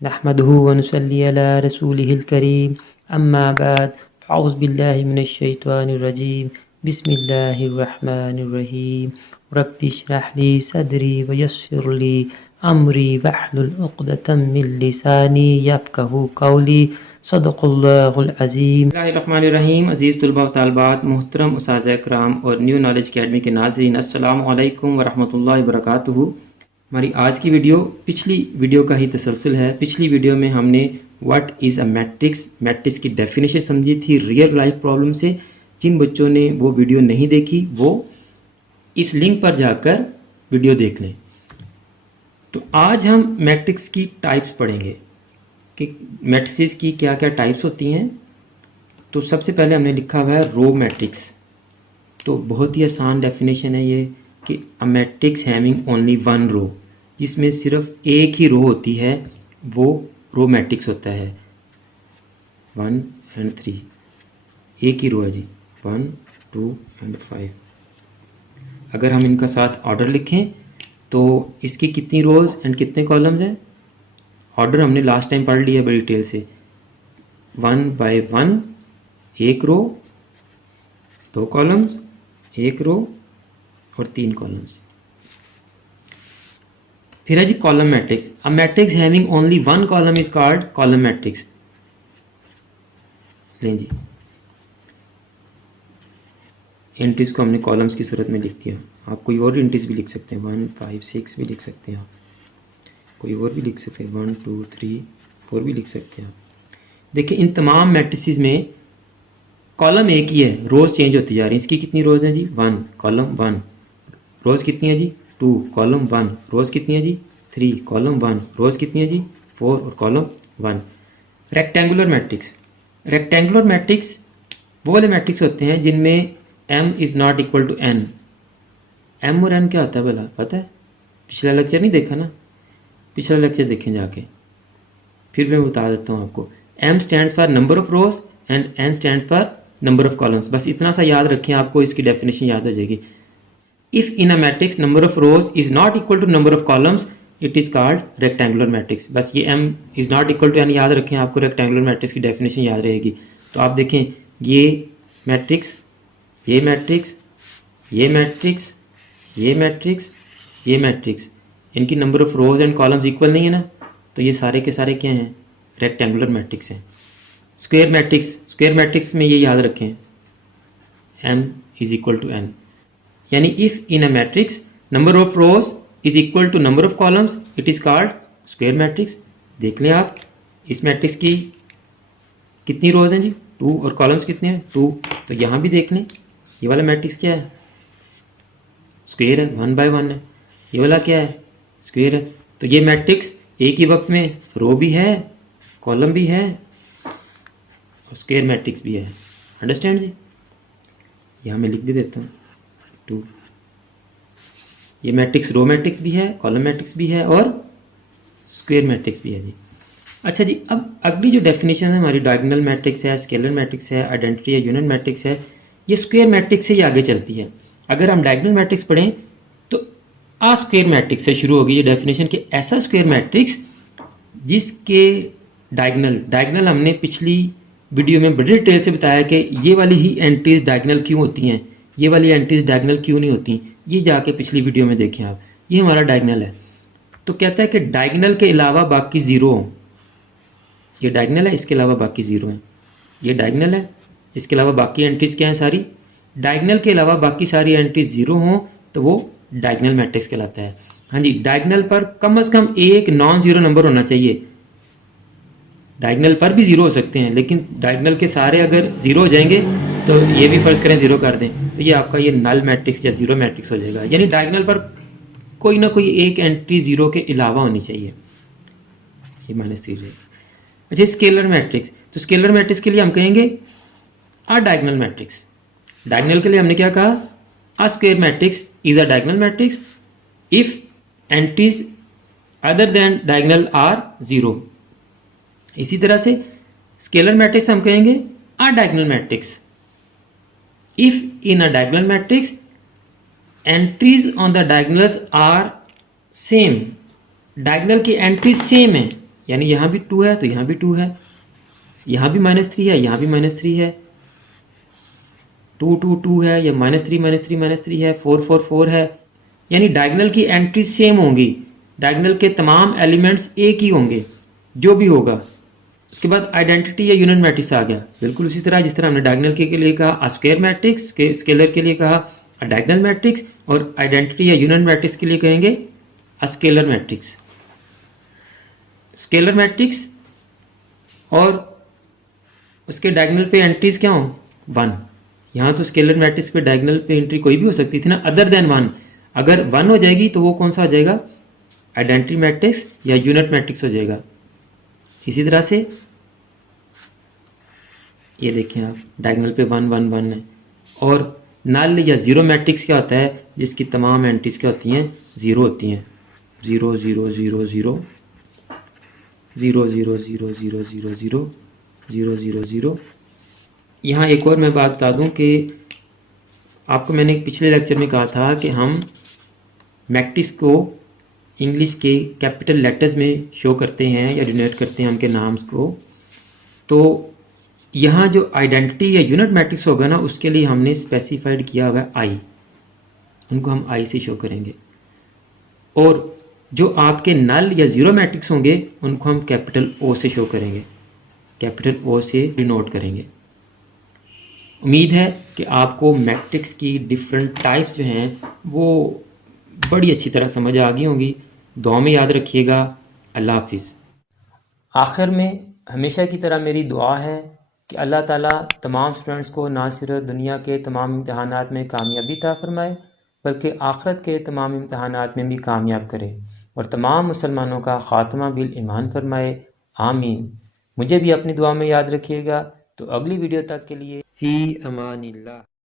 नहमदुहु व नुसल्ली अला रसूलिहिल करीम अम्मा बाद औज़ु बिल्लाहि मिनश शैतानिर रजीम बिस्मिल्लाहिर रहमानिर रहीम रब्बि इश्रह ली सदरी व यस्सिर ली अमरी वहलुल उक़दतम मिन लिसानी यफ़क़हू क़ौली सदक़ल्लाहुल अज़ीम। बिस्मिल्लाहिर्रहमानिर्रहीम। अज़ीज़ तुलबा व तालिबात, मोहतरम उस्ताज़ कराम और न्यू नॉलेज अकेडमी के नाज़रीन, अस्सलामु अलैकुम व रहमतुल्लाहि व बरकातुहू। हमारी आज की वीडियो पिछली वीडियो का ही तसलसल है। पिछली वीडियो में हमने what is a matrix, matrix की डेफिनेशन समझी थी रियल लाइफ प्रॉब्लम से। जिन बच्चों ने वो वीडियो नहीं देखी वो इस लिंक पर जाकर वीडियो देख लें। तो आज हम मैट्रिक्स की टाइप्स पढ़ेंगे कि मैट्रिक्स की क्या क्या टाइप्स होती हैं। तो सबसे पहले हमने लिखा हुआ है रो मैट्रिक्स। तो बहुत ही आसान डेफिनेशन है ये कि a matrix having only one row, जिसमें सिर्फ एक ही रो होती है, वो रो मैट्रिक्स होता है। 1 and 3 एक ही रो है जी, 1 2 and 5। अगर हम इनका साथ ऑर्डर लिखें तो इसकी कितनी रोज एंड कितने कॉलम्स हैं? ऑर्डर हमने लास्ट टाइम पढ़ लिया बड़ी डिटेल से। 1 by 1 एक रो, 2 कॉलम्स, एक रो और 3 कॉलम्स। फिर है जी column matrix. A matrix having only one column is called column matrix. लें जी, एंट्रीज को हमने कॉलम्स की सूरत में लिख दिया। आप कोई और एंट्रीज भी लिख सकते हैं, 1 5 6 भी लिख सकते हैं, आप कोई और भी लिख सकते हैं, 1 2 3 4 भी लिख सकते हैं आप। देखिए इन तमाम मैट्रिसेस में कॉलम एक ही है, रोज चेंज होती जा रही है। इसकी कितनी रोज हैं जी? 1 कॉलम 1। रोज कितनी है जी? 2 कॉलम 1। रोज कितनी है जी? 3 कॉलम 1। रोज कितनी है जी? 4 और column 1। Rectangular matrix. Rectangular matrix वो वाले मैट्रिक्स होते हैं जिनमें m is not equal to n। m और n क्या होता है भला पता है? पिछला लेक्चर नहीं देखा ना? पिछला लेक्चर देखें जाके, फिर मैं बता देता हूँ आपको। m stands for number of rose and n stands for number of columns. बस इतना सा याद रखें, आपको इसकी डेफिनेशन याद हो जाएगी। If in a matrix number of rows is not equal to number of columns, it is called rectangular matrix। बस ये m is not equal to n याद रखें, आपको rectangular matrix की डेफिनेशन याद रहेगी। तो आप देखें ये मैट्रिक्स, ये मैट्रिक्स, ये मैट्रिक्स, ये मैट्रिक्स, ये मैट्रिक्स, इनकी number of rose and columns equal नहीं है ना, तो ये सारे के सारे क्या हैं? रेक्टेंगुलर मैट्रिक्स हैं। स्क्वायर मैट्रिक्स, स्क्वायर मैट्रिक्स में ये याद रखें m is equal to n। यानी if in a matrix number of rows is equal to number of columns, it is called square matrix. देख लें आप इस मैट्रिक्स की कितनी रोज हैं जी? 2 और कॉलम्स कितने हैं? 2। तो यहाँ भी देख लें ये वाला मैट्रिक्स क्या है? स्क्वायर है, 1 by 1 है। ये वाला क्या है? स्क्वायर है। तो ये मैट्रिक्स एक ही वक्त में रो भी है, कॉलम भी है और स्क्वायर मैट्रिक्स भी है। अंडरस्टैंड जी? यहाँ मैं लिख भी देता हूँ 2। ये मैट्रिक्स रो मैट्रिक्स भी है, कॉलम मैट्रिक्स भी है और स्क्वायर मैट्रिक्स भी है जी। अच्छा जी, अब अगली जो डेफिनेशन है हमारी डायगोनल मैट्रिक्स है, स्केलर मैट्रिक्स है, आइडेंटिटी है, यूनियन मैट्रिक्स है, ये स्क्वायर मैट्रिक्स से ही आगे चलती है। अगर हम डायगोनल मैट्रिक्स पढ़ें तो आ स्क्वायर मैट्रिक्स से शुरू होगी ये डेफिनेशन कि ऐसा स्क्वायर मैट्रिक्स जिसके डायगोनल हमने पिछली वीडियो में बड़ी डिटेल से बताया कि ये वाली ही एंट्रीज डायगोनल क्यों होती हैं, ये वाली एंट्रीज डायगोनल क्यों नहीं होती, ये जाके पिछली वीडियो में देखें आप। ये हमारा डायगोनल है। तो कहता है कि डायगोनल के अलावा बाकी ज़ीरो हों। ये डायगोनल है, इसके अलावा बाकी ज़ीरो हैं। ये डायगोनल है, इसके अलावा बाकी एंट्रीज क्या हैं? सारी डायगोनल के अलावा बाकी सारी एंट्रीज ज़ीरो हों तो वो डायगोनल मैट्रिक्स कहलाता है। हाँ जी, डायगोनल पर कम से कम एक नॉन ज़ीरो नंबर होना चाहिए। डायगोनल पर भी ज़ीरो हो सकते हैं, लेकिन डायगोनल के सारे अगर ज़ीरो हो जाएंगे तो ये भी फर्ज करें ज़ीरो कर दें तो ये आपका ये नल मैट्रिक्स या ज़ीरो मैट्रिक्स हो जाएगा। यानी डायगोनल पर कोई ना कोई एक एंट्री ज़ीरो के अलावा होनी चाहिए। ये -3 है। अच्छा, स्केलर मैट्रिक्स। तो स्केलर मैट्रिक्स के लिए हम कहेंगे अ डायगोनल मैट्रिक्स। डायगोनल के लिए हमने क्या कहा? A square matrix is a diagonal matrix if entries other than diagonal are zero. इसी तरह से स्केलर मैट्रिक्स हम कहेंगे a diagonal matrix if in a diagonal matrix entries on the diagonals are same. Diagonal की entries same है यानी यहाँ भी 2 है तो यहाँ भी 2 है, यहाँ भी -3 है, यहाँ भी -3 है, 2 2 2 है, या -3 -3 -3 है, 4 4 4 है। यानी डायगोनल की एंट्री सेम होंगी, डायगोनल के तमाम एलिमेंट्स एक ही होंगे जो भी होगा। उसके बाद आइडेंटिटी या यूनिट मैट्रिक्स आ गया, बिल्कुल उसी तरह जिस तरह हमने डायगोनल के लिए कहा स्क्वायर मैट्रिक्स, के स्केलर के लिए कहा डायगोनल मैट्रिक्स, और आइडेंटिटी या यूनिट मैट्रिक्स के लिए कहेंगे स्केलर मैट्रिक्स। स्केलर मैट्रिक्स और उसके डायगोनल पे एंट्रीज क्या हो 1। यहाँ तो स्केलर मैट्रिक्स पे डायगोनल पे एंट्री कोई भी हो सकती थी ना अदर देन 1। अगर 1 हो जाएगी तो वो कौन सा हो जाएगा, आइडेंटिटी मैट्रिक्स या यूनिट मैट्रिक्स हो जाएगा। इसी तरह से ये देखें आप, डायगोनल पे 1 1 1 है। और नल या ज़ीरो मैट्रिक्स क्या होता है, जिसकी तमाम एंट्रीज क्या होती हैं, ज़ीरो होती हैं। 0 0 0 0 0 0 0 0 0 0 0 0 0। यहाँ एक और मैं बात बता दूँ कि आपको मैंने पिछले लेक्चर में कहा था कि हम मैट्रिक्स को इंग्लिश के कैपिटल लेटर्स में शो करते हैं या डिनोट करते हैं उनके नाम्स को। तो यहाँ जो आइडेंटिटी या यूनिट मैट्रिक्स होगा ना, उसके लिए हमने स्पेसिफाइड किया हुआ है आई, उनको हम आई से शो करेंगे। और जो आपके नल या ज़ीरो मैट्रिक्स होंगे उनको हम कैपिटल ओ से शो करेंगे, कैपिटल ओ से डिनोट करेंगे। उम्मीद है कि आपको मैट्रिक्स की डिफरेंट टाइप्स जो हैं वो बड़ी अच्छी तरह समझ आ गई होंगी। दुआ में याद रखिएगा। अल्लाह हाफिज़। आखिर में हमेशा की तरह मेरी दुआ है कि अल्लाह ताला तमाम स्टूडेंट्स को ना सिर्फ दुनिया के तमाम इम्तहानात में कामयाबी अता फरमाए, बल्कि आखिरत के तमाम इम्तहानात में भी कामयाब करे और तमाम मुसलमानों का ख़ात्मा बिल ईमान फरमाए। आमीन। मुझे भी अपनी दुआ में याद रखिएगा। तो अगली वीडियो तक के लिए फ़ी अमानिल्लाह।